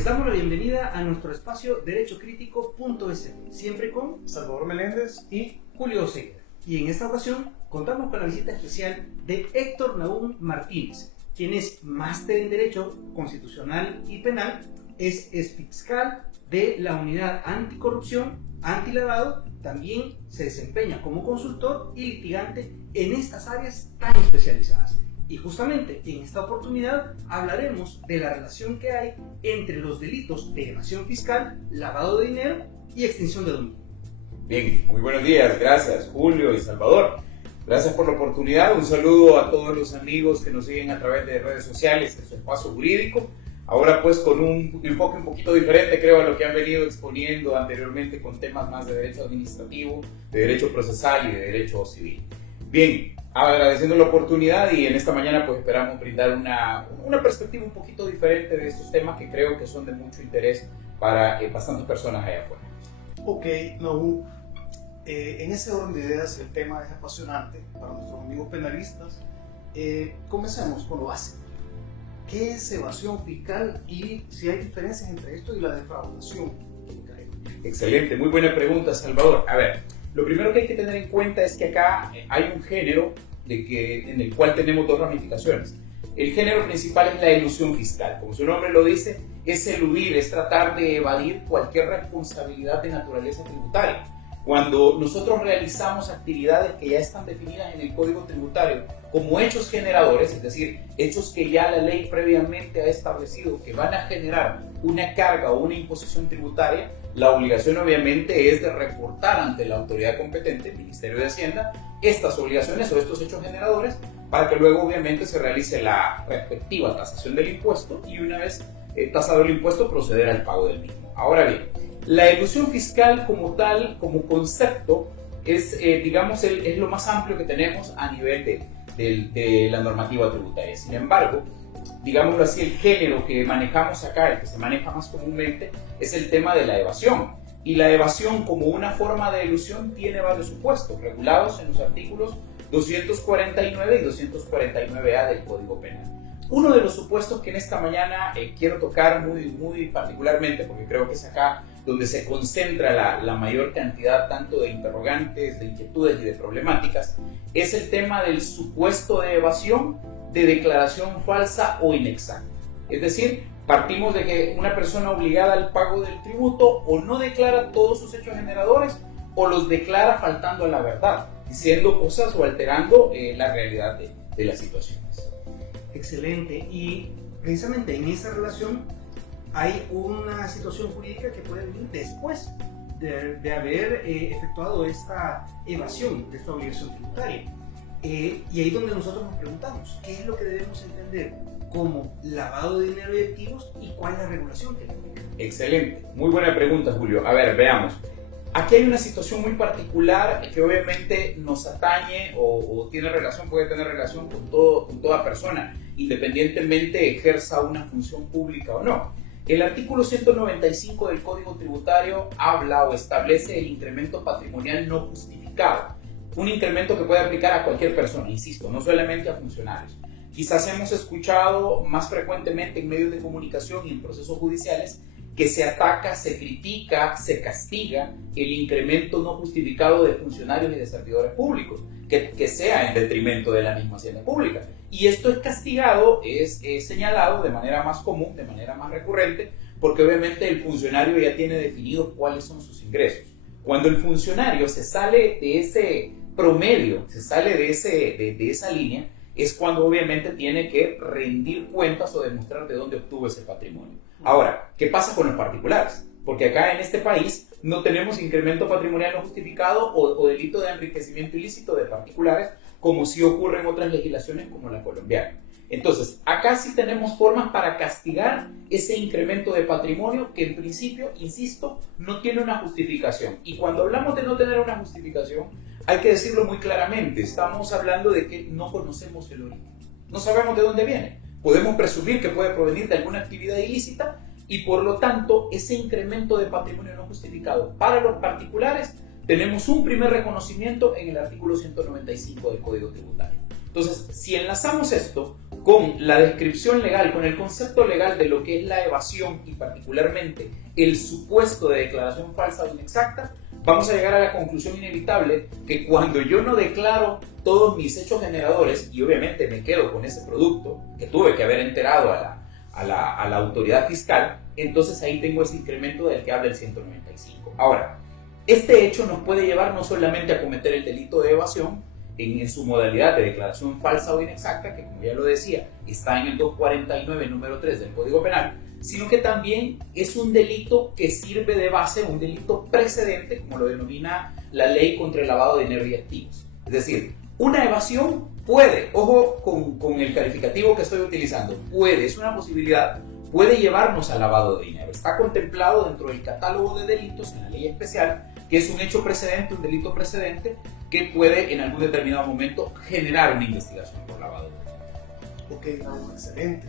Les damos la bienvenida a nuestro espacio derechocrítico.es, siempre con Salvador Meléndez y Julio Oseguera. Y en esta ocasión contamos con la visita especial de Héctor Nahum Martínez, quien es máster en Derecho Constitucional y Penal, es fiscal de la Unidad Anticorrupción, Antilavado, también se desempeña como consultor y litigante en estas áreas tan especializadas. Y justamente en esta oportunidad hablaremos de la relación que hay entre los delitos de evasión fiscal, lavado de dinero y extinción de dominio. Bien, muy buenos días, gracias Julio y Salvador. Gracias por la oportunidad, un saludo a todos los amigos que nos siguen a través de redes sociales en su espacio jurídico. Ahora pues con un enfoque un poquito diferente, creo, a lo que han venido exponiendo anteriormente con temas más de derecho administrativo, de derecho procesal y de derecho civil. Bien, agradeciendo la oportunidad y en esta mañana pues esperamos brindar una perspectiva un poquito diferente de estos temas que creo que son de mucho interés para bastantes personas allá afuera. Ok, Nahum, en ese orden de ideas el tema es apasionante para nuestros amigos penalistas. Comencemos con lo básico. ¿Qué es evasión fiscal y si hay diferencias entre esto y la defraudación? Excelente, muy buena pregunta, Salvador. A ver, lo primero que hay que tener en cuenta es que acá hay un género en el cual tenemos dos ramificaciones. El género principal es la elusión fiscal. Como su nombre lo dice, es eludir, es tratar de evadir cualquier responsabilidad de naturaleza tributaria. Cuando nosotros realizamos actividades que ya están definidas en el Código Tributario como hechos generadores, es decir, hechos que ya la ley previamente ha establecido que van a generar una carga o una imposición tributaria, la obligación obviamente es de reportar ante la autoridad competente, el Ministerio de Hacienda, estas obligaciones o estos hechos generadores para que luego obviamente se realice la respectiva tasación del impuesto y una vez tasado el impuesto proceder al pago del mismo. Ahora bien, la elusión fiscal como tal, como concepto, es lo más amplio que tenemos a nivel de la normativa tributaria. Sin embargo, digámoslo así, el género que manejamos acá, el que se maneja más comúnmente, es el tema de la evasión. Y la evasión como una forma de elusión tiene varios supuestos, regulados en los artículos 249 y 249A del Código Penal. Uno de los supuestos que en esta mañana quiero tocar muy particularmente, porque creo que es acá donde se concentra la mayor cantidad tanto de interrogantes, de inquietudes y de problemáticas, es el tema del supuesto de evasión de declaración falsa o inexacta. Es decir, partimos de que una persona obligada al pago del tributo o no declara todos sus hechos generadores o los declara faltando a la verdad, diciendo cosas o alterando la realidad de las situaciones. Excelente, y precisamente en esa relación hay una situación jurídica que puede venir después de haber efectuado esta evasión de esta obligación tributaria. Y ahí es donde nosotros nos preguntamos, ¿qué es lo que debemos entender como lavado de dinero y activos y cuál es la regulación que le aplica? Excelente, muy buena pregunta, Julio. A ver, veamos. Aquí hay una situación muy particular que obviamente nos atañe o puede tener relación con toda persona, independientemente ejerza una función pública o no. El artículo 195 del Código Tributario habla o establece el incremento patrimonial no justificado. Un incremento que puede aplicar a cualquier persona, insisto, no solamente a funcionarios. Quizás hemos escuchado más frecuentemente en medios de comunicación y en procesos judiciales que se ataca, se critica, se castiga el incremento no justificado de funcionarios y de servidores públicos, que sea en detrimento de la misma hacienda pública. Y esto es castigado, es señalado de manera más común, de manera más recurrente, porque obviamente el funcionario ya tiene definido cuáles son sus ingresos. Cuando el funcionario se sale de ese promedio, se sale de esa línea, es cuando obviamente tiene que rendir cuentas o demostrar de dónde obtuvo ese patrimonio. Ahora, ¿qué pasa con los particulares? Porque acá en este país no tenemos incremento patrimonial no justificado o delito de enriquecimiento ilícito de particulares, como sí ocurre en otras legislaciones como la colombiana. Entonces, acá sí tenemos formas para castigar ese incremento de patrimonio que en principio, insisto, no tiene una justificación. Y cuando hablamos de no tener una justificación, hay que decirlo muy claramente. Estamos hablando de que no conocemos el origen. No sabemos de dónde viene. Podemos presumir que puede provenir de alguna actividad ilícita y por lo tanto ese incremento de patrimonio no justificado para los particulares tenemos un primer reconocimiento en el artículo 195 del Código Tributario. Entonces, si enlazamos esto con la descripción legal, con el concepto legal de lo que es la evasión y particularmente el supuesto de declaración falsa o inexacta, vamos a llegar a la conclusión inevitable que cuando yo no declaro todos mis hechos generadores y obviamente me quedo con ese producto que tuve que haber enterado a la autoridad fiscal, entonces ahí tengo ese incremento del que habla el 195. Ahora, este hecho nos puede llevar no solamente a cometer el delito de evasión en su modalidad de declaración falsa o inexacta, que como ya lo decía, está en el 249 número 3 del Código Penal, sino que también es un delito que sirve de base, un delito precedente, como lo denomina la ley contra el lavado de dinero y activos. Es decir, una evasión puede, ojo con el calificativo que estoy utilizando, puede, es una posibilidad, puede llevarnos al lavado de dinero. Está contemplado dentro del catálogo de delitos en la ley especial, que es un hecho precedente, un delito precedente, que puede en algún determinado momento generar una investigación por lavado de dinero. Ok, no, excelente.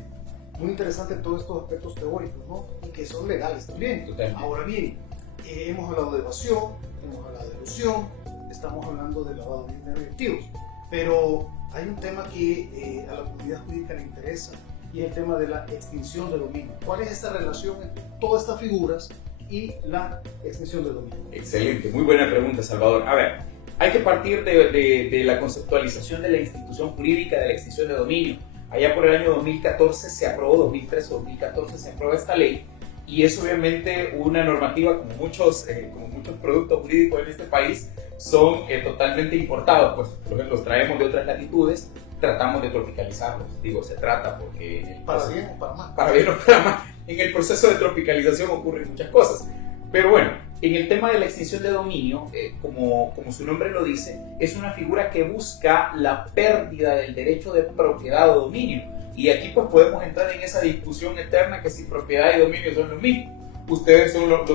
Muy interesante todos estos aspectos teóricos, ¿no? Y que son legales también. Totalmente. Ahora bien, hemos hablado de evasión, hemos hablado de elusión, estamos hablando de lavado de dinero y activos, pero hay un tema que a la comunidad jurídica le interesa y es el tema de la extinción de dominio. ¿Cuál es esta relación entre todas estas figuras y la extinción de dominio? Excelente, muy buena pregunta, Salvador. A ver, hay que partir de la conceptualización de la institución jurídica de la extinción de dominio. Allá por el año 2014 se aprobó, 2013 o 2014 se aprobó esta ley, y es obviamente una normativa, como muchos productos jurídicos en este país son totalmente importados, pues los traemos de otras latitudes, tratamos de tropicalizarlos. Digo, se trata porque... Para bien o para mal. Para bien o para mal. En el proceso de tropicalización ocurren muchas cosas. Pero bueno, en el tema de la extinción de dominio, como su nombre lo dice, es una figura que busca la pérdida del derecho de propiedad o dominio. Y aquí pues podemos entrar en esa discusión eterna que si propiedad y dominio son lo mismo. Ustedes son los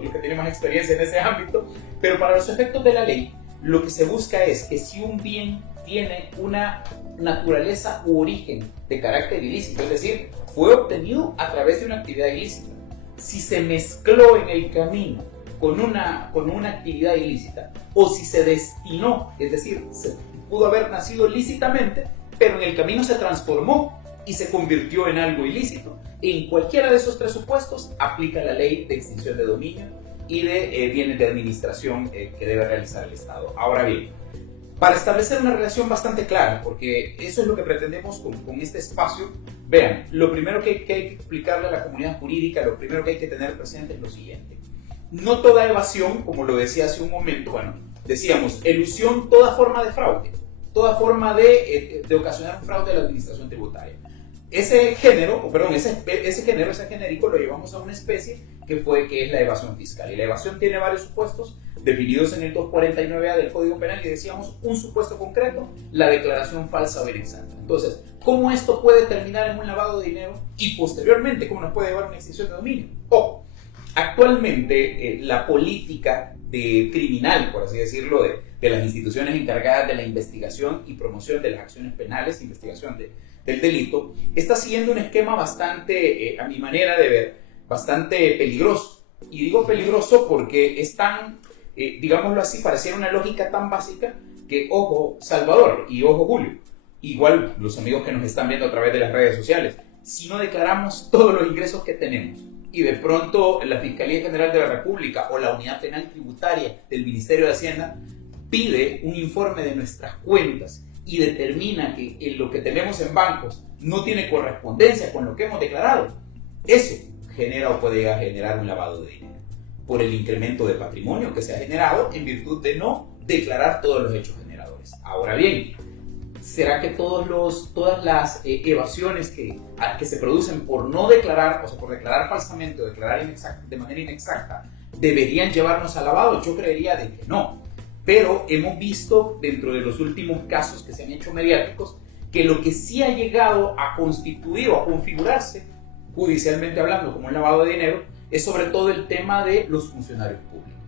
que tienen más experiencia en ese ámbito, pero para los efectos de la ley, lo que se busca es que si un bien tiene una naturaleza u origen de carácter ilícito, es decir, fue obtenido a través de una actividad ilícita, si se mezcló en el camino con una actividad ilícita, o si se destinó, es decir, se pudo haber nacido lícitamente, pero en el camino se transformó y se convirtió en algo ilícito, en cualquiera de esos tres supuestos aplica la ley de extinción de dominio y de bienes de administración que debe realizar el Estado. Ahora bien, para establecer una relación bastante clara, porque eso es lo que pretendemos con este espacio, vean, lo primero que hay que explicarle a la comunidad jurídica, lo primero que hay que tener presente es lo siguiente. No toda evasión, como lo decía hace un momento, decíamos, elusión, toda forma de fraude, toda forma de ocasionar un fraude a la administración tributaria. Ese género, ese genérico lo llevamos a una especie que es la evasión fiscal. Y la evasión tiene varios supuestos definidos en el 249A del Código Penal y decíamos un supuesto concreto, la declaración falsa o inexacta. Entonces, ¿cómo esto puede terminar en un lavado de dinero y posteriormente cómo nos puede llevar a una extinción de dominio? Actualmente la política criminal, por así decirlo, de las instituciones encargadas de la investigación y promoción de las acciones penales, investigación del delito, está siguiendo un esquema bastante, a mi manera de ver, bastante peligroso. Y digo peligroso porque es tan, digámoslo así, pareciera una lógica tan básica que, ojo Salvador y ojo Julio, igual los amigos que nos están viendo a través de las redes sociales, si no declaramos todos los ingresos que tenemos y de pronto la Fiscalía General de la República o la Unidad Penal Tributaria del Ministerio de Hacienda pide un informe de nuestras cuentas y determina que lo que tenemos en bancos no tiene correspondencia con lo que hemos declarado, eso genera o puede llegar a generar un lavado de dinero por el incremento de patrimonio que se ha generado en virtud de no declarar todos los hechos generadores. Ahora bien, ¿será que todas las evasiones que se producen por no declarar, o sea, por declarar falsamente o declarar de manera inexacta, deberían llevarnos al lavado? Yo creería de que no. Pero hemos visto dentro de los últimos casos que se han hecho mediáticos que lo que sí ha llegado a constituir o a configurarse, judicialmente hablando, como un lavado de dinero, es sobre todo el tema de los funcionarios públicos.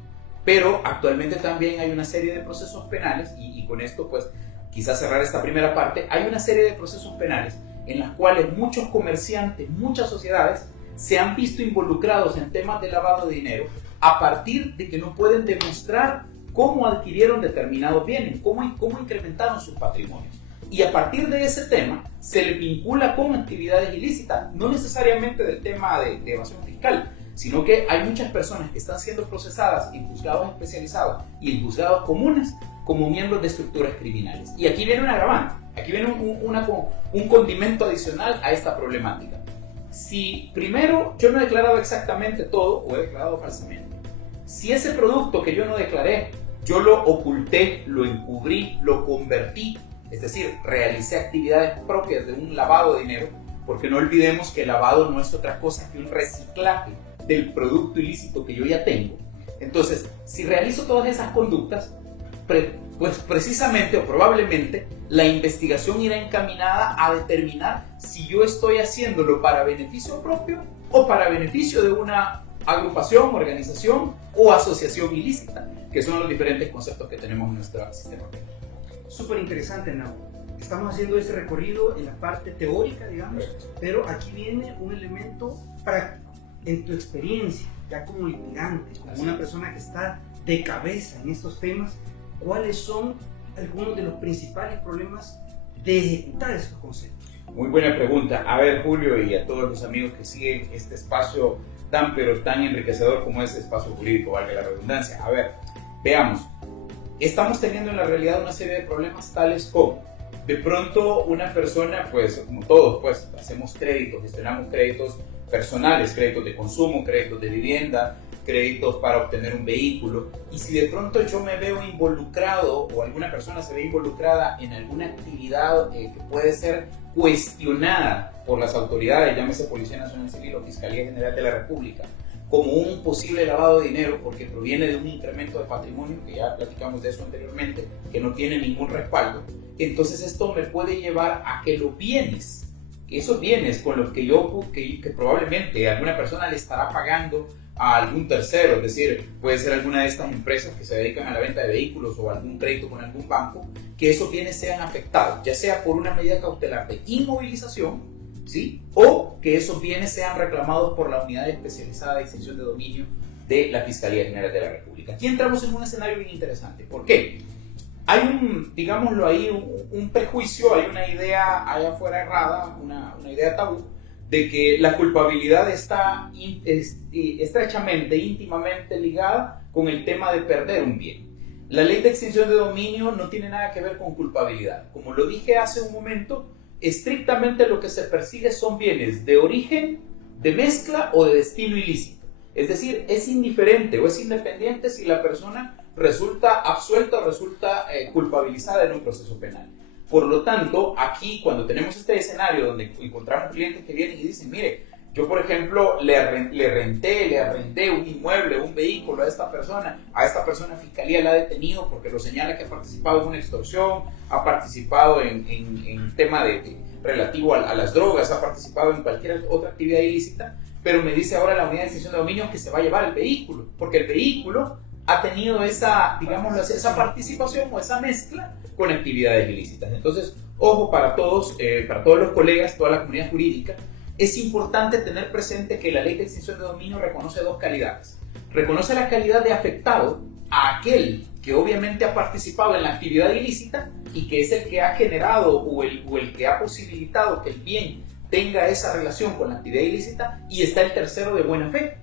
Pero actualmente también hay una serie de procesos penales, y con esto pues quizás cerrar esta primera parte, hay una serie de procesos penales en las cuales muchos comerciantes, muchas sociedades se han visto involucrados en temas de lavado de dinero a partir de que no pueden demostrar cómo adquirieron determinados bienes, cómo incrementaron sus patrimonios. y a partir de ese tema se le vincula con actividades ilícitas, no necesariamente del tema de evasión fiscal, sino que hay muchas personas que están siendo procesadas en juzgados especializados y en juzgados comunes como miembros de estructuras criminales. Y aquí viene un agravante, aquí viene un condimento adicional a esta problemática. Si primero yo no he declarado exactamente todo o he declarado falsamente, si ese producto que yo no declaré, yo lo oculté, lo encubrí, lo convertí, es decir, realicé actividades propias de un lavado de dinero, porque no olvidemos que el lavado no es otra cosa que un reciclaje del producto ilícito que yo ya tengo. Entonces, si realizo todas esas conductas, pues precisamente o probablemente la investigación irá encaminada a determinar si yo estoy haciéndolo para beneficio propio o para beneficio de una agrupación, organización o asociación ilícita, que son los diferentes conceptos que tenemos en nuestro sistema penal. Súper interesante, Nau. Estamos haciendo ese recorrido en la parte teórica, digamos, pero aquí viene un elemento práctico. En tu experiencia, ya como litigante, como una persona que está de cabeza en estos temas, ¿cuáles son algunos de los principales problemas de ejecutar estos conceptos? Muy buena pregunta. A ver, Julio, y a todos los amigos que siguen este espacio tan pero tan enriquecedor como es espacio jurídico, valga la redundancia. A ver, veamos. Estamos teniendo en la realidad una serie de problemas tales como, de pronto una persona, pues como todos, pues hacemos créditos, gestionamos créditos personales, créditos de consumo, créditos de vivienda, créditos para obtener un vehículo, y si de pronto yo me veo involucrado o alguna persona se ve involucrada en alguna actividad que puede ser cuestionada por las autoridades, llámese Policía Nacional Civil o Fiscalía General de la República, como un posible lavado de dinero porque proviene de un incremento de patrimonio, que ya platicamos de eso anteriormente, que no tiene ningún respaldo, entonces esto me puede llevar a que los bienes, esos bienes con los que que probablemente alguna persona le estará pagando a algún tercero, es decir, puede ser alguna de estas empresas que se dedican a la venta de vehículos o algún crédito con algún banco, que esos bienes sean afectados, ya sea por una medida cautelar de inmovilización, ¿sí? O que esos bienes sean reclamados por la Unidad Especializada de Extinción de Dominio de la Fiscalía General de la República. Aquí entramos en un escenario bien interesante. ¿Por qué? Hay digámoslo ahí, un prejuicio, hay una idea allá afuera errada, una idea tabú, de que la culpabilidad está estrechamente, íntimamente ligada con el tema de perder un bien. La ley de extinción de dominio no tiene nada que ver con culpabilidad. Como lo dije hace un momento, estrictamente lo que se persigue son bienes de origen, de mezcla o de destino ilícito. Es decir, es indiferente o es independiente si la persona resulta absuelta o resulta culpabilizada en un proceso penal. Por lo tanto, aquí cuando tenemos este escenario donde encontramos clientes que vienen y dicen, mire, yo por ejemplo le arrendé un inmueble, un vehículo a esta persona Fiscalía la ha detenido porque lo señala que ha participado en una extorsión, ha participado en tema relativo a las drogas, ha participado en cualquier otra actividad ilícita, pero me dice ahora la Unidad de Extinción de Dominio que se va a llevar el vehículo, porque el vehículo ha tenido esa participación o esa mezcla con actividades ilícitas. Entonces, ojo para todos los colegas, toda la comunidad jurídica, es importante tener presente que la Ley de Extinción de Dominio reconoce dos calidades. Reconoce la calidad de afectado a aquel que obviamente ha participado en la actividad ilícita y que es el que ha generado o el que ha posibilitado que el bien tenga esa relación con la actividad ilícita, y está el tercero de buena fe,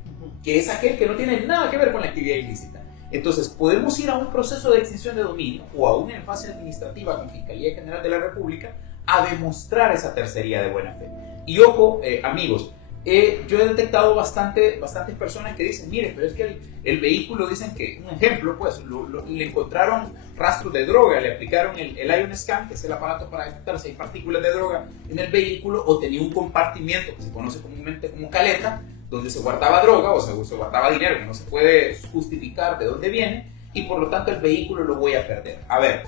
que es aquel que no tiene nada que ver con la actividad ilícita. Entonces, podemos ir a un proceso de extinción de dominio o a una fase administrativa con Fiscalía General de la República a demostrar esa tercería de buena fe. Y ojo, amigos, yo he detectado bastantes personas que dicen, mire, pero es que el vehículo, dicen que, un ejemplo, pues, le encontraron rastros de droga, le aplicaron el Ion Scan, que es el aparato para detectar si hay partículas de droga en el vehículo, o tenía un compartimiento que se conoce comúnmente como caleta, donde se guardaba droga o se guardaba dinero que no se puede justificar de dónde viene, y por lo tanto el vehículo lo voy a perder. A ver,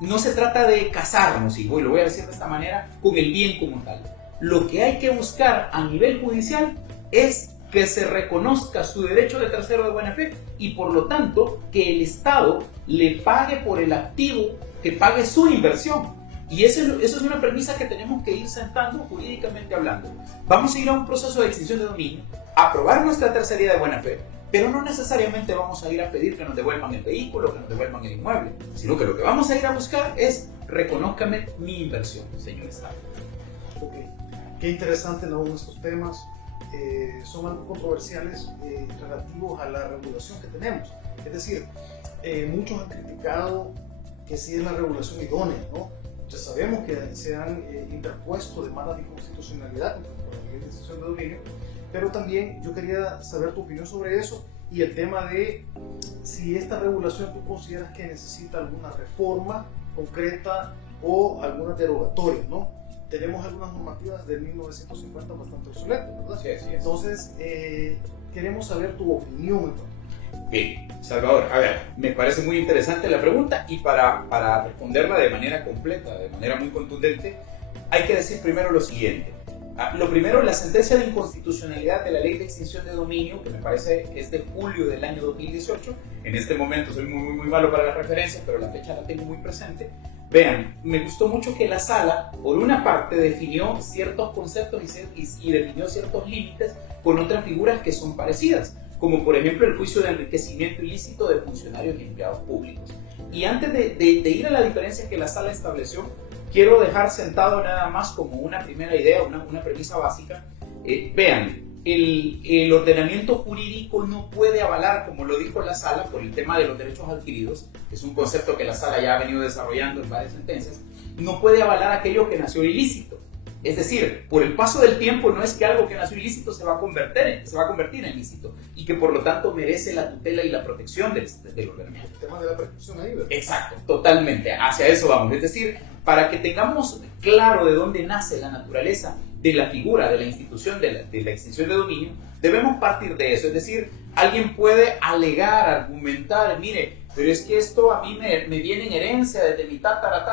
no se trata de casarnos, y lo voy a decir de esta manera, con el bien como tal. Lo que hay que buscar a nivel judicial es que se reconozca su derecho de tercero de buena fe y por lo tanto que el Estado le pague por el activo, que pague su inversión. Y eso es una premisa que tenemos que ir sentando jurídicamente hablando. Vamos a ir a un proceso de extinción de dominio, a aprobar nuestra tercería de buena fe, pero no necesariamente vamos a ir a pedir que nos devuelvan el vehículo, que nos devuelvan el inmueble, sino que lo que vamos a ir a buscar es reconózcame mi inversión, señor Estado. Ok, qué interesante aún estos temas. Son algo controversiales relativos a la regulación que tenemos. Es decir, muchos han criticado que sí es la regulación idónea, ¿no? Ya sabemos que se han interpuesto demandas de inconstitucionalidad contra la ley de extinción de dominio, pero también yo quería saber tu opinión sobre eso y el tema de si esta regulación tú consideras que necesita alguna reforma concreta o alguna derogatoria, ¿no? Tenemos algunas normativas de 1950 bastante obsoletas, ¿verdad? Sí, así es. Entonces, queremos saber tu opinión. Bien, Salvador, a ver, me parece muy interesante la pregunta y para responderla de manera completa, de manera muy contundente, hay que decir primero lo siguiente. Lo primero, la sentencia de inconstitucionalidad de la ley de extinción de dominio, que me parece que es de julio del año 2018, en este momento soy muy malo para las referencias, pero la fecha la tengo muy presente. Vean, me gustó mucho que la sala, por una parte, definió ciertos conceptos y definió ciertos límites con otras figuras que son parecidas, como por ejemplo el juicio de enriquecimiento ilícito de funcionarios y empleados públicos. Y antes de ir a la diferencia que la sala estableció, quiero dejar sentado nada más como una primera idea, una premisa básica. Vean, el ordenamiento jurídico no puede avalar, como lo dijo la sala, por el tema de los derechos adquiridos, que es un concepto que la sala ya ha venido desarrollando en varias sentencias, no puede avalar aquello que nació ilícito. Es decir, por el paso del tiempo no es que algo que nació ilícito se va a convertir en lícito y que por lo tanto merece la tutela y la protección del ordenamiento. El tema de la prescripción ahí, ¿verdad? Exacto, totalmente, hacia eso vamos. Es decir, para que tengamos claro de dónde nace la naturaleza de la figura, de la institución de la extinción de dominio, debemos partir de eso. Es decir, alguien puede alegar, argumentar, mire, pero es que esto a mí me viene en herencia desde mi tatara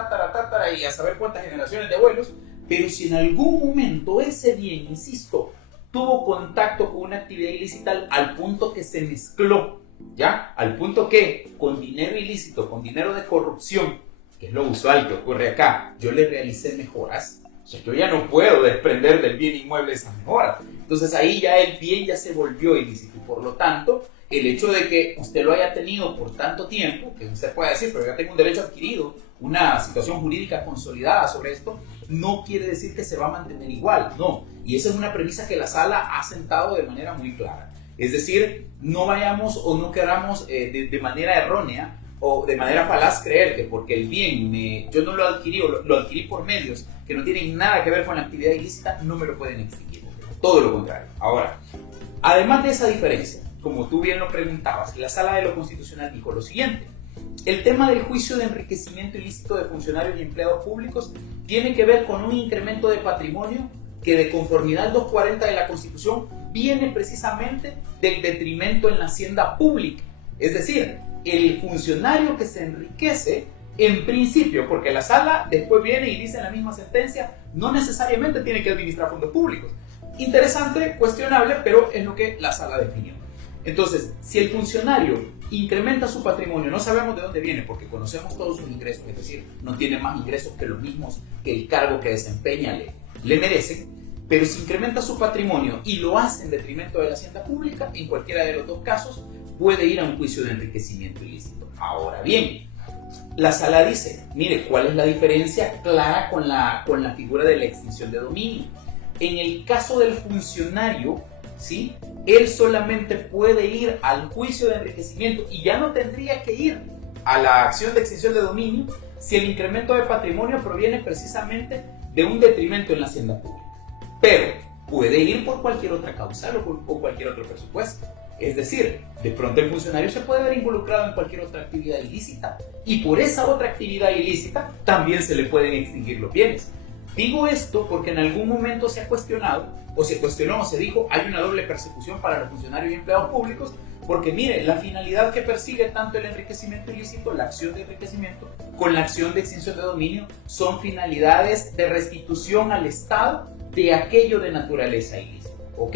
y a saber cuántas generaciones de abuelos, pero si en algún momento ese bien, insisto, tuvo contacto con una actividad ilícita al punto que se mezcló, ¿ya? Al punto que con dinero ilícito, con dinero de corrupción, que es lo usual que ocurre acá, yo le realicé mejoras, o sea, yo ya no puedo desprender del bien inmueble esas mejoras. Entonces ahí ya el bien ya se volvió ilícito y por lo tanto el hecho de que usted lo haya tenido por tanto tiempo, que usted puede decir, pero ya tengo un derecho adquirido, una situación jurídica consolidada sobre esto, no quiere decir que se va a mantener igual, no. Y esa es una premisa que la sala ha sentado de manera muy clara. Es decir, no vayamos o no queramos de manera errónea o de manera falaz creer que porque el bien yo no lo adquirí o lo adquirí por medios que no tienen nada que ver con la actividad ilícita, no me lo pueden extinguir. Todo lo contrario. Ahora, además de esa diferencia, como tú bien lo preguntabas, la Sala de lo Constitucional dijo lo siguiente: el tema del juicio de enriquecimiento ilícito de funcionarios y empleados públicos tiene que ver con un incremento de patrimonio que, de conformidad al 240 de la Constitución, viene precisamente del detrimento en la hacienda pública. Es decir, el funcionario que se enriquece, en principio, porque la sala después viene y dice en la misma sentencia, no necesariamente tiene que administrar fondos públicos. Interesante, cuestionable, pero es lo que la sala definió. Entonces, si el funcionario incrementa su patrimonio, no sabemos de dónde viene porque conocemos todos sus ingresos, es decir, no tiene más ingresos que los mismos que el cargo que desempeña le merece, pero si incrementa su patrimonio y lo hace en detrimento de la hacienda pública, en cualquiera de los dos casos puede ir a un juicio de enriquecimiento ilícito. Ahora bien, la sala dice, mire, ¿cuál es la diferencia clara con la figura de la extinción de dominio? En el caso del funcionario, ¿sí?, él solamente puede ir al juicio de enriquecimiento y ya no tendría que ir a la acción de extinción de dominio si el incremento de patrimonio proviene precisamente de un detrimento en la hacienda pública. Pero puede ir por cualquier otra causal o por cualquier otro presupuesto. Es decir, de pronto el funcionario se puede ver involucrado en cualquier otra actividad ilícita y por esa otra actividad ilícita también se le pueden extinguir los bienes. Digo esto porque en algún momento se ha cuestionado, o se cuestionó o se dijo, hay una doble persecución para los funcionarios y empleados públicos, porque mire, la finalidad que persigue tanto el enriquecimiento ilícito, la acción de enriquecimiento, con la acción de extinción de dominio, son finalidades de restitución al Estado de aquello de naturaleza ilícita. Ok,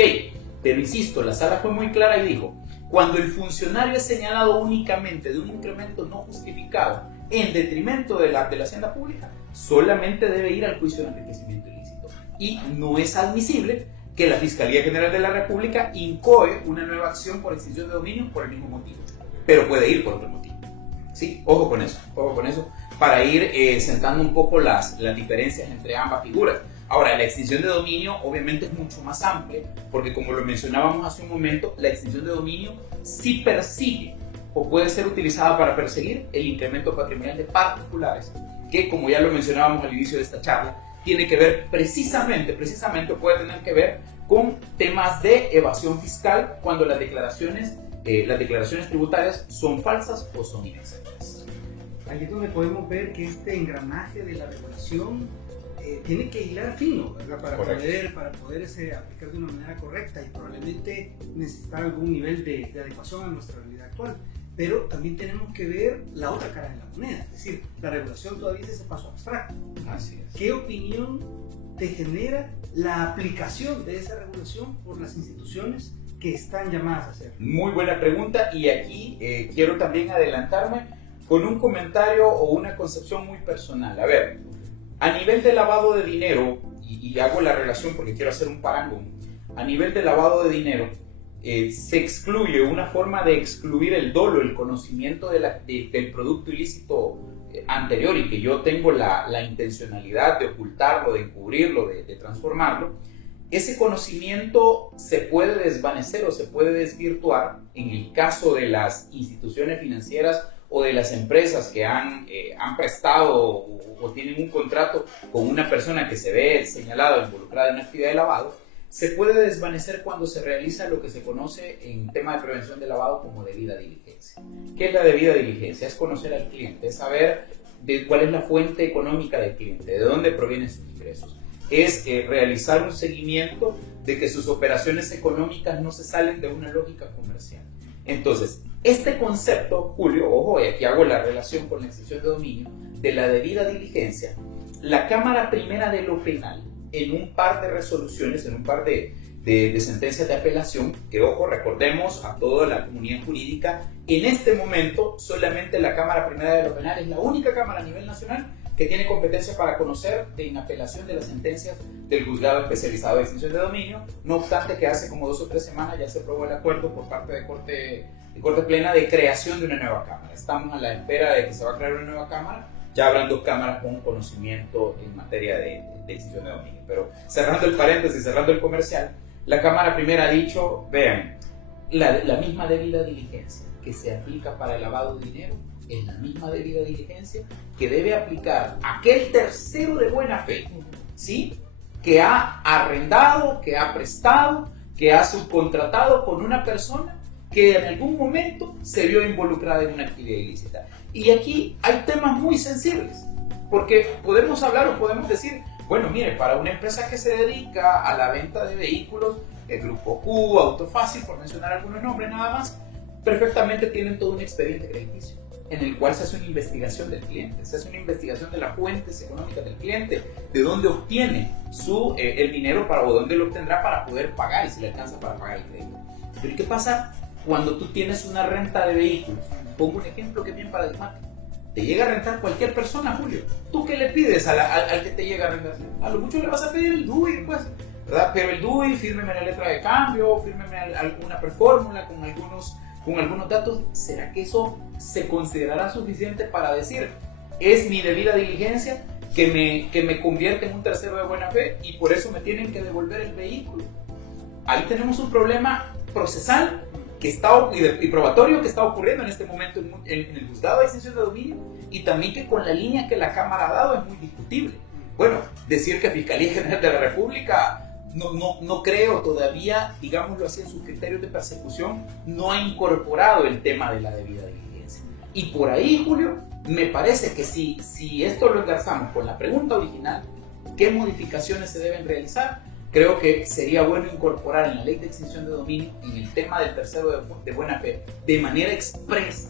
pero insisto, la sala fue muy clara y dijo, cuando el funcionario es señalado únicamente de un incremento no justificado en detrimento de la hacienda pública, solamente debe ir al juicio de enriquecimiento ilícito. Y no es admisible que la Fiscalía General de la República incoe una nueva acción por extinción de dominio por el mismo motivo, pero puede ir por otro motivo. ¿Sí? Ojo con eso, para ir sentando un poco las diferencias entre ambas figuras. Ahora, la extinción de dominio obviamente es mucho más amplia, porque como lo mencionábamos hace un momento, la extinción de dominio sí persigue o puede ser utilizada para perseguir el incremento patrimonial de particulares, que como ya lo mencionábamos al inicio de esta charla, tiene que ver precisamente puede tener que ver con temas de evasión fiscal cuando las declaraciones tributarias son falsas o son inexactas. Ahí es donde podemos ver que este engranaje de la regulación tiene que hilar fino, ¿verdad? Para poderse aplicar de una manera correcta y probablemente necesitar algún nivel de adecuación a nuestra realidad actual. Pero también tenemos que ver la otra cara de la moneda, es decir, la regulación todavía es ese paso abstracto. Así es. ¿Qué opinión te genera la aplicación de esa regulación por las instituciones que están llamadas a hacerlo? Muy buena pregunta, y aquí quiero también adelantarme con un comentario o una concepción muy personal. A ver, a nivel de lavado de dinero, y hago la relación porque quiero hacer un parangón, a nivel de lavado de dinero, se excluye una forma de excluir el dolo, el conocimiento del producto ilícito anterior, y que yo tengo la intencionalidad de ocultarlo, de encubrirlo, de transformarlo. Ese conocimiento se puede desvanecer o se puede desvirtuar en el caso de las instituciones financieras o de las empresas que han prestado o tienen un contrato con una persona que se ve señalada o involucrada en una actividad de lavado. Se puede desvanecer cuando se realiza lo que se conoce en tema de prevención de lavado como debida diligencia. ¿Qué es la debida diligencia? Es conocer al cliente, es saber cuál es la fuente económica del cliente, de dónde provienen sus ingresos. Es realizar un seguimiento de que sus operaciones económicas no se salen de una lógica comercial. Entonces, este concepto, Julio, ojo, y aquí hago la relación con la extinción de dominio, de la debida diligencia, la Cámara Primera de lo Penal, en un par de resoluciones, en un par de sentencias de apelación, que ojo, recordemos a toda la comunidad jurídica, en este momento solamente la Cámara Primera de lo Penal es la única cámara a nivel nacional que tiene competencia para conocer en apelación de las sentencias del Juzgado Especializado de Extinción de Dominio, no obstante que hace como 2 o 3 semanas ya se aprobó el acuerdo por parte de Corte Plena de creación de una nueva cámara. Estamos a la espera de que se va a crear una nueva cámara. Ya habrán 2 cámaras con conocimiento en materia de extinción de dominio. Pero cerrando el paréntesis, cerrando el comercial, la Cámara Primera ha dicho, vean, la misma debida diligencia que se aplica para el lavado de dinero es la misma debida diligencia que debe aplicar aquel tercero de buena fe, ¿sí? Que ha arrendado, que ha prestado, que ha subcontratado con una persona que en algún momento se vio involucrada en una actividad ilícita. Y aquí hay temas muy sensibles, porque podemos hablar o podemos decir, bueno, mire, para una empresa que se dedica a la venta de vehículos, el Grupo Q, Autofácil, por mencionar algunos nombres nada más, perfectamente tienen todo un expediente crediticio en el cual se hace una investigación del cliente, se hace una investigación de las fuentes económicas del cliente, de dónde obtiene el dinero o dónde lo obtendrá para poder pagar y si le alcanza para pagar el crédito. Pero ¿qué pasa cuando tú tienes una renta de vehículos? Pongo un ejemplo que es bien paradigmático. Te llega a rentar cualquier persona, Julio. ¿Tú qué le pides al que te llega a rentar? A lo mucho le vas a pedir el DUI, pues, ¿verdad? Pero el DUI, fírmeme la letra de cambio, fírmeme alguna prefórmula con algunos datos. ¿Será que eso se considerará suficiente para decir, es mi debida diligencia que me convierte en un tercero de buena fe y por eso me tienen que devolver el vehículo? Ahí tenemos un problema procesal y probatorio que está ocurriendo en este momento en el Juzgado de Extinción de Dominio, y también que con la línea que la Cámara ha dado es muy discutible. Bueno, decir que Fiscalía General de la República no creo todavía, digámoslo así, en sus criterios de persecución, no ha incorporado el tema de la debida diligencia. Y por ahí, Julio, me parece que si esto lo engarzamos con la pregunta original, ¿qué modificaciones se deben realizar? Creo que sería bueno incorporar en la ley de extinción de dominio, en el tema del tercero de buena fe, de manera expresa,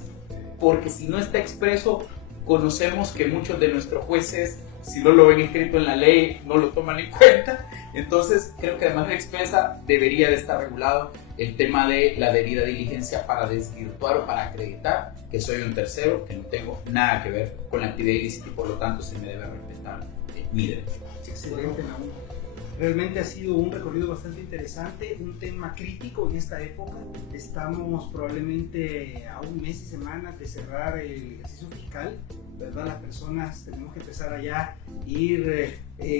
porque si no está expreso, conocemos que muchos de nuestros jueces, si no lo ven escrito en la ley, no lo toman en cuenta. Entonces, creo que de manera expresa debería de estar regulado el tema de la debida diligencia para desvirtuar o para acreditar que soy un tercero, que no tengo nada que ver con la actividad ilícita y por lo tanto se me debe respetar mi derecho. Excelente, Naum. Realmente ha sido un recorrido bastante interesante, un tema crítico en esta época. Estamos probablemente a un mes y semanas de cerrar el ejercicio fiscal ¿verdad? Las personas tenemos que empezar allá a ir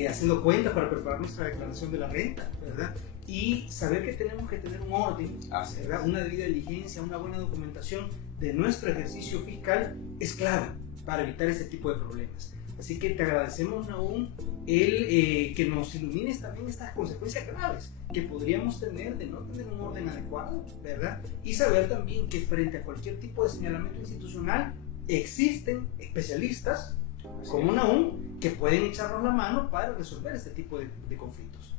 haciendo cuentas para preparar nuestra declaración de la renta, ¿verdad? Y saber que tenemos que tener un orden, ¿verdad? Una debida diligencia, una buena documentación de nuestro ejercicio fiscal es clave para evitar ese tipo de problemas. Así que te agradecemos aún que nos ilumines también estas consecuencias graves que podríamos tener de no tener un orden adecuado, ¿verdad? Y saber también que frente a cualquier tipo de señalamiento institucional existen especialistas como Nahum que pueden echarnos la mano para resolver este tipo de conflictos.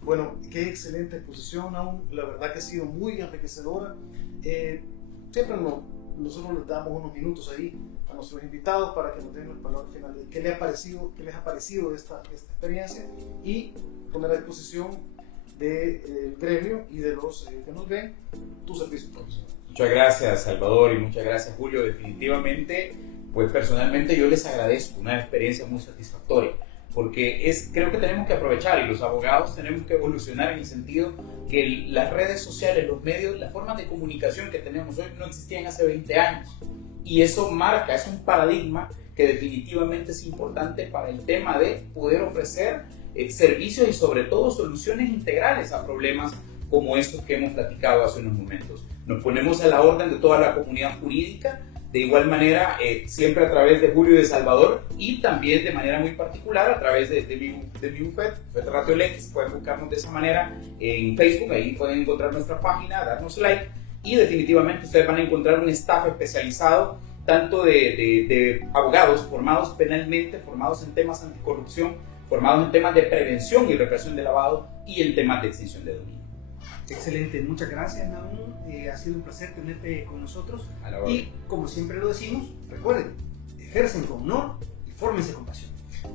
Bueno, qué excelente exposición, Nahum. La verdad que ha sido muy enriquecedora. Siempre nosotros les damos unos minutos ahí a nuestros invitados para que nos den las palabras finales de qué les ha parecido esta experiencia y poner a disposición del gremio y de los que nos ven tu servicio profesional. Muchas gracias, Salvador, y muchas gracias, Julio. Definitivamente, pues personalmente yo les agradezco, una experiencia muy satisfactoria, porque creo que tenemos que aprovechar, y los abogados tenemos que evolucionar en el sentido que las redes sociales, los medios, las formas de comunicación que tenemos hoy no existían hace 20 años. Y eso marca, es un paradigma que definitivamente es importante para el tema de poder ofrecer servicios y sobre todo soluciones integrales a problemas como estos que hemos platicado hace unos momentos. Nos ponemos a la orden de toda la comunidad jurídica, de igual manera siempre a través de Julio y de Salvador, y también de manera muy particular a través de mi bufete, Ratio Lex. Pueden buscarnos de esa manera en Facebook, ahí pueden encontrar nuestra página, darnos like, y definitivamente ustedes van a encontrar un staff especializado tanto de abogados formados penalmente, formados en temas anticorrupción, formados en temas de prevención y represión de lavado y en temas de extinción de dominio. Excelente, muchas gracias, Nahum. Ha sido un placer tenerte con nosotros. Y como siempre lo decimos, recuerden, ejercen con honor y fórmense con pasión.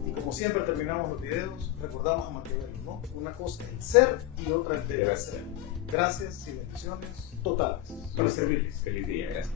Y como siempre terminamos los videos, recordamos a Maquiavelo, ¿no? Una cosa es el ser y otra es el deber ser. Gracias y bendiciones totales. Para servirles. Feliz día, gracias.